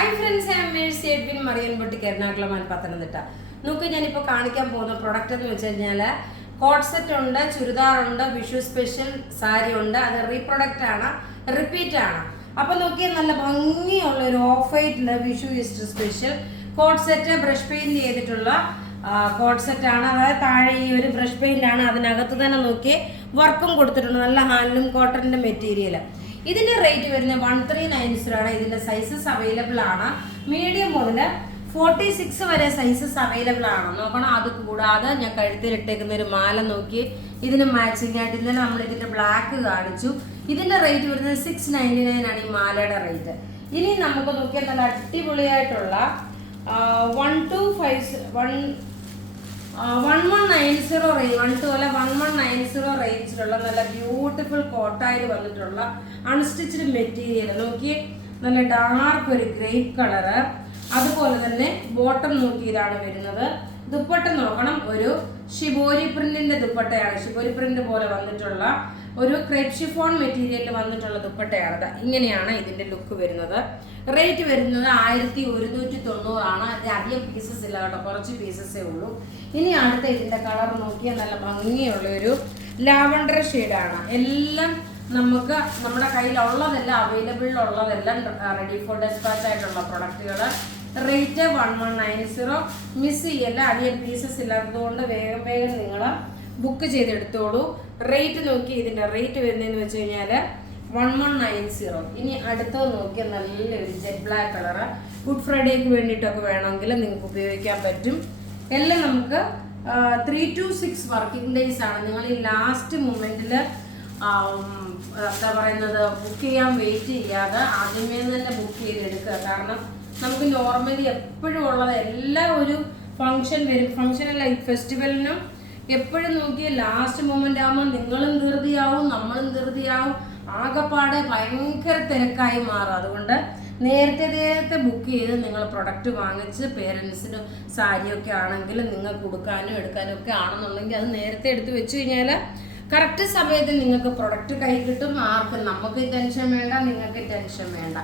Hi friends, I am Mercy Edwin മറിയൻപൊട്ടിക്ക് Ernakulam and Pathanamthitta. നമുക്ക് ഞാനിപ്പോൾ കാണിക്കാൻ പോകുന്ന പ്രൊഡക്റ്റ് എന്ന് വെച്ച് കഴിഞ്ഞാൽ കോട്ട് സെറ്റ് ഉണ്ട്, ചുരിദാറുണ്ട്, വിഷു സ്പെഷ്യൽ സാരി ഉണ്ട്. അത് റീപ്രൊഡക്റ്റ് ആണ്, റിപ്പീറ്റ് ആണ്. അപ്പം നോക്കിയാൽ നല്ല ഭംഗിയുള്ള ഒരു ഓഫ് വൈറ്റിൽ Vishu Easter special coat set brush paint ചെയ്തിട്ടുള്ള കോട്ട് സെറ്റ് ആണ്. അതായത് താഴെ ഈ ഒരു ബ്രഷ് പെയിന്റ് ആണ്, അതിനകത്ത് തന്നെ നോക്കി വർക്കും കൊടുത്തിട്ടുണ്ട്. നല്ല ഹാൻഡ്ലൂം കോട്ടന്റെ മെറ്റീരിയൽ. ഇതിന്റെ റേറ്റ് വരുന്നത് 1390 ആണ്. ഇതിന്റെ സൈസസ് അവൈലബിൾ ആണ്. മീഡിയം മുതൽ 46 വരെ സൈസസ് അവൈലബിൾ ആണ്. നോക്കണം. അത് കൂടാതെ ഞാൻ കഴുത്തിൽ ഇട്ടേക്കുന്ന ഒരു മാല നോക്കി ഇതിന് മാച്ചിങ് ആയിട്ട് ഇന്നലെ നമ്മൾ ഇതിന്റെ ബ്ലാക്ക് കാണിച്ചു. ഇതിന്റെ റേറ്റ് വരുന്നത് 699 ആണ് ഈ മാലയുടെ റേറ്റ്. ഇനി നമുക്ക് നോക്കിയാൽ നല്ല അടിപൊളിയായിട്ടുള്ള 1190 റേഞ്ചിലുള്ള നല്ല ബ്യൂട്ടിഫുൾ കോട്ടായിൽ വന്നിട്ടുള്ള അൺസ്റ്റിച്ച്ഡ് മെറ്റീരിയൽ നോക്കി, നല്ല ഡാർക്ക് ഒരു ഗ്രേപ്പ് കളറ്. അതുപോലെ തന്നെ ബോട്ടം നോക്കി ഇതാണ് വരുന്നത്. ദുപ്പട്ട നോക്കണം, ഒരു ഷിബോരി പ്രിന്റിന്റെ ദുപ്പട്ടയാണ്. ഷിബോരി പ്രിന്റ് പോലെ വന്നിട്ടുള്ള ഒരു ക്രേപ്പ് ഷിഫോൺ മെറ്റീരിയലിൽ വന്നിട്ടുള്ള ദുപ്പട്ടയാണ്. ഇങ്ങനെയാണ് ഇതിന്റെ ലുക്ക് വരുന്നത്. റേറ്റ് വരുന്നത് 1190 ആണ്. അധികം പീസസ് ഇല്ല കേട്ടോ, കുറച്ച് പീസസേ ഉള്ളൂ. ഇനി അടുത്ത ഇതിന്റെ കളർ നോക്കിയാൽ നല്ല ഭംഗിയുള്ള ഒരു ലാവണ്ടർ ഷെയ്ഡാണ്. എല്ലാം നമുക്ക് നമ്മുടെ കയ്യിലുള്ളതെല്ലാം അവൈലബിൾ ഉള്ളതെല്ലാം റെഡി ഫോർ ഡെസ്പാച്ച് ആയിട്ടുള്ള പ്രൊഡക്റ്റുകൾ. റേറ്റ് 1190. മിസ് ചെയ്യല്ല, അധികം പീസസ് ഇല്ലാത്തതുകൊണ്ട് വേഗം വേഗം നിങ്ങൾ ബുക്ക് ചെയ്തെടുത്തോളൂ. റേറ്റ് നോക്കി ഇതിന്റെ റേറ്റ് വരുന്നതെന്ന് വെച്ച് കഴിഞ്ഞാൽ 1190. ഇനി അടുത്തത് നോക്കിയാൽ നല്ലൊരു ജെറ്റ് ബ്ലാക്ക് കളറ്. ഗുഡ് ഫ്രൈഡേക്ക് വേണ്ടിയിട്ടൊക്കെ വേണമെങ്കിൽ നിങ്ങൾക്ക് ഉപയോഗിക്കാൻ പറ്റും. എല്ലാം നമുക്ക് 3 to 6 വർക്കിംഗ് ഡേയ്സ് ആണ്. നിങ്ങൾ ഈ ലാസ്റ്റ് മൊമെന്റിൽ എന്താ പറയുന്നത്, ബുക്ക് ചെയ്യാൻ വെയിറ്റ് ചെയ്യാതെ ആദ്യമേ തന്നെ ബുക്ക് ചെയ്തെടുക്കുക. കാരണം നമുക്ക് നോർമലി എപ്പോഴും ഉള്ളത് എല്ലാ ഒരു ഫംഗ്ഷൻ വരും, ഫംഗ്ഷനല്ല ഈ ഫെസ്റ്റിവലിനും എപ്പോഴും നോക്കി ലാസ്റ്റ് മൊമെന്റ് ആകുമ്പോൾ നിങ്ങളും ധൃതിയാവും, നമ്മളും ധൃതിയാവും, ആകെപ്പാടെ ഭയങ്കര തിരക്കായി മാറും. അതുകൊണ്ട് നേരത്തെ ബുക്ക് ചെയ്ത് നിങ്ങൾ പ്രൊഡക്റ്റ് വാങ്ങിച്ച് പേരൻസിന് സാരിയൊക്കെ ആണെങ്കിൽ നിങ്ങൾക്ക് കൊടുക്കാനും എടുക്കാനും ഒക്കെ ആണെന്നുണ്ടെങ്കിൽ അത് നേരത്തെ എടുത്ത് വെച്ച് കഴിഞ്ഞാൽ കറക്റ്റ് സമയത്ത് നിങ്ങൾക്ക് പ്രൊഡക്റ്റ് കൈ കിട്ടും. ആർക്കും നമുക്ക് ടെൻഷൻ വേണ്ട, നിങ്ങൾക്ക് ടെൻഷൻ വേണ്ട.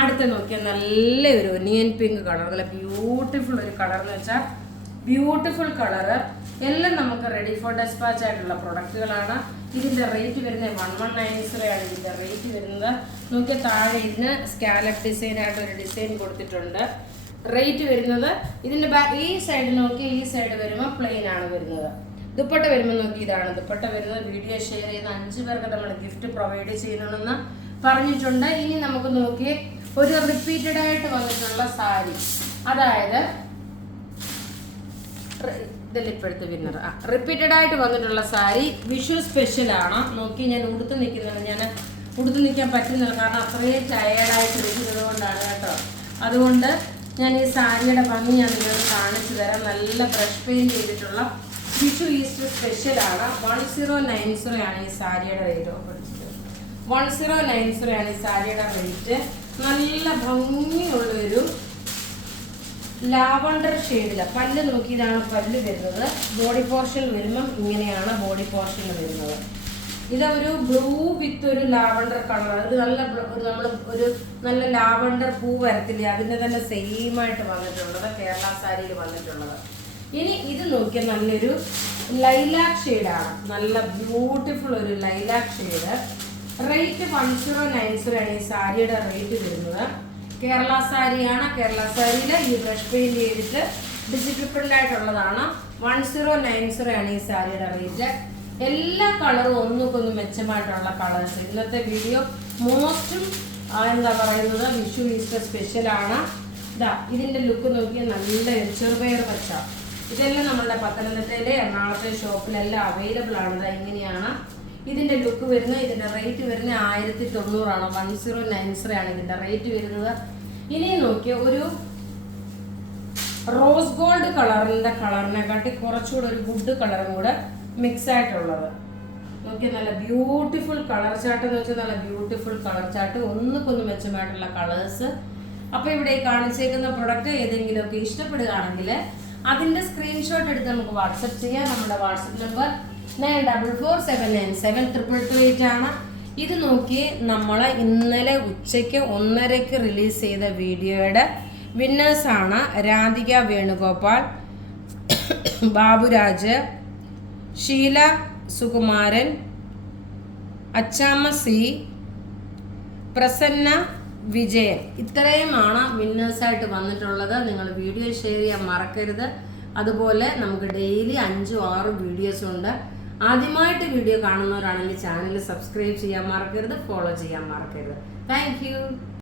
അടുത്ത നോക്കിയാൽ നല്ലൊരു ഒനിയൻ പിങ്ക് കളർ, നല്ല ബ്യൂട്ടിഫുൾ ഒരു കളർ എന്ന് വെച്ചാൽ ബ്യൂട്ടിഫുൾ കളറ്. എല്ലാം നമുക്ക് റെഡി ഫോർ ഡെസ്പാച്ച് ആയിട്ടുള്ള പ്രൊഡക്റ്റുകളാണ്. ഇതിന്റെ റേറ്റ് വരുന്നത് 1190 ആണ്. ഇതിന്റെ റേറ്റ് വരുന്നത് നോക്കിയാൽ താഴെ ഇതിന് സ്കാലപ്പ് ഡിസൈൻ ആയിട്ട് ഒരു ഡിസൈൻ കൊടുത്തിട്ടുണ്ട്. റേറ്റ് വരുന്നത് ഇതിന്റെ ഈ സൈഡ് നോക്കി, ഈ സൈഡ് വരുമ്പോൾ പ്ലെയിൻ ആണ് വരുന്നത്. ദുപ്പട്ട വരുമ്പോൾ നോക്കി ഇതാണ് ദുപ്പട്ട വരുന്നത്. വീഡിയോ ഷെയർ ചെയ്യുന്ന 5 പേർക്ക് നമ്മൾ ഗിഫ്റ്റ് പ്രൊവൈഡ് ചെയ്യുന്നുണ്ടെന്ന് പറഞ്ഞിട്ടുണ്ട്. ഇനി നമുക്ക് നോക്കി ഒരു റിപ്പീറ്റഡ് ആയിട്ട് വന്നിട്ടുള്ള സാരി, അതായത് ഇപ്പോഴത്തെ വിന്നർ റിപ്പീറ്റഡ് ആയിട്ട് വന്നിട്ടുള്ള സാരി വിഷു സ്പെഷ്യൽ ആണ്. നോക്കി ഞാൻ ഉടുത്ത് നിൽക്കുന്നത്, ഞാൻ ഉടുത്ത് നിൽക്കാൻ പറ്റുന്നില്ല കാരണം അത്രയും ടയേർഡായിട്ട് ഇരിക്കുന്നത് കൊണ്ടാണ് കേട്ടോ. അതുകൊണ്ട് ഞാൻ ഈ സാരിയുടെ ഭംഗി ഞാൻ നിങ്ങൾക്ക് കാണിച്ചു തരാം. നല്ല ബ്രഷ് പെയിന്റ് ചെയ്തിട്ടുള്ള വിഷു ഈസ്റ്റർ സ്പെഷ്യൽ ആണ്. 1090 ആണ് ഈ സാരിയുടെ റേറ്റ്. 1090 ആണ് ഈ സാരിയുടെ റേറ്റ്. നല്ല ഭംഗിയുള്ളൊരു ലാവണ്ടർ ഷെയ്ഡില് പല്ല് നോക്കി, ഇതാണ് പല്ല് വരുന്നത്. ബോഡി പോർഷൻ വരുമ്പം ഇങ്ങനെയാണ് ബോഡി പോർഷൻ വരുന്നത്. ഇതൊരു ബ്ലൂ വിത്ത് ഒരു ലാവണ്ടർ കളർ. ഇത് നല്ല നമ്മൾ ഒരു നല്ല ലാവണ്ടർ പൂ വരത്തില്ലേ, അതിന്റെ തന്നെ സെയിം ആയിട്ട് വന്നിട്ടുള്ളത്, കേരള സാരിയിൽ വന്നിട്ടുള്ളത്. ഇനി ഇത് നോക്കിയാൽ നല്ലൊരു ലൈലാക്ക് ഷെയ്ഡാണ്, നല്ല ബ്യൂട്ടിഫുൾ ഒരു ലൈലാക്ക് ഷെയ്ഡ്. റേറ്റ് 1090 ആണ് ഈ സാരിയുടെ റേറ്റ് വരുന്നത്. കേരള സാരിയാണ്. കേരള സാരിയിൽ ഈ ബ്രഷ് പെയിന്റ് ചെയ്തിട്ട് ഡിജിറ്റൽ പ്രിന്റ് ആയിട്ടുള്ളതാണ്. 1090 ആണ് ഈ സാരിയുടെ റേറ്റ്. എല്ലാ കളറും ഒന്നുകൊന്നും മെച്ചമായിട്ടുള്ള കളേഴ്സ്. ഇന്നത്തെ വീഡിയോ മോസ്റ്റും എന്താ പറയുന്നത് വിഷു ഈസ്റ്റർ സ്പെഷ്യൽ ആണ്. ഇതിന്റെ ലുക്ക് നോക്കിയാൽ നല്ല ചെറുപയർ പച്ച. ഇതെല്ലാം നമ്മളുടെ പത്തനംതിട്ടയിലെ എറണാകുളത്തെ ഷോപ്പിലെല്ലാം അവൈലബിൾ ആണ്. ഇങ്ങനെയാണ് ഇതിന്റെ ലുക്ക് വരുന്നത്. ഇതിന്റെ റേറ്റ് വരുന്നത് 1090 ആണ്. 1090 ആണ് ഇതിന്റെ റേറ്റ് വരുന്നത്. ഇനി നോക്കിയ ഒരു റോസ് ഗോൾഡ് കളറിനെക്കാട്ടി കുറച്ചുകൂടെ ഒരു വുഡ് കളറും കൂടെ മിക്സ് ആയിട്ടുള്ളത് നോക്കിയ നല്ല ബ്യൂട്ടിഫുൾ കളർ ചാർട്ട് എന്ന് വെച്ചാൽ നല്ല ബ്യൂട്ടിഫുൾ കളർ ചാർട്ട്. ഒന്നുകൊന്നും മെച്ചമായിട്ടുള്ള കളേഴ്സ്. അപ്പൊ ഇവിടെ കാണിച്ചേക്കുന്ന പ്രൊഡക്റ്റ് ഏതെങ്കിലുമൊക്കെ ഇഷ്ടപ്പെടുകയാണെങ്കിൽ അതിന്റെ സ്ക്രീൻഷോട്ട് എടുത്ത് നമുക്ക് വാട്സപ്പ് ചെയ്യാം. നമ്മുടെ വാട്സപ്പ് നമ്പർ 9447972228 ആണ്. ഇത് നോക്കി നമ്മൾ ഇന്നലെ ഉച്ചയ്ക്ക് 1:30 റിലീസ് ചെയ്ത വീഡിയോയുടെ വിന്നേഴ്സാണ് രാധിക വേണുഗോപാൽ, ബാബുരാജ്, ഷീല സുകുമാരൻ, അച്ചാമ്മ സി, പ്രസന്ന വിജയൻ. ഇത്രയുമാണ് വിന്നേഴ്സായിട്ട് വന്നിട്ടുള്ളത്. നിങ്ങൾ വീഡിയോ ഷെയർ ചെയ്യാൻ മറക്കരുത്. അതുപോലെ നമുക്ക് ഡെയിലി 5-6 വീഡിയോസ് ഉണ്ട്. ആദ്യമായിട്ട് വീഡിയോ കാണുന്നവരാണെങ്കിൽ ചാനൽ സബ്സ്ക്രൈബ് ചെയ്യാൻ മറക്കരുത്, ഫോളോ ചെയ്യാൻ മറക്കരുത്. Thank you.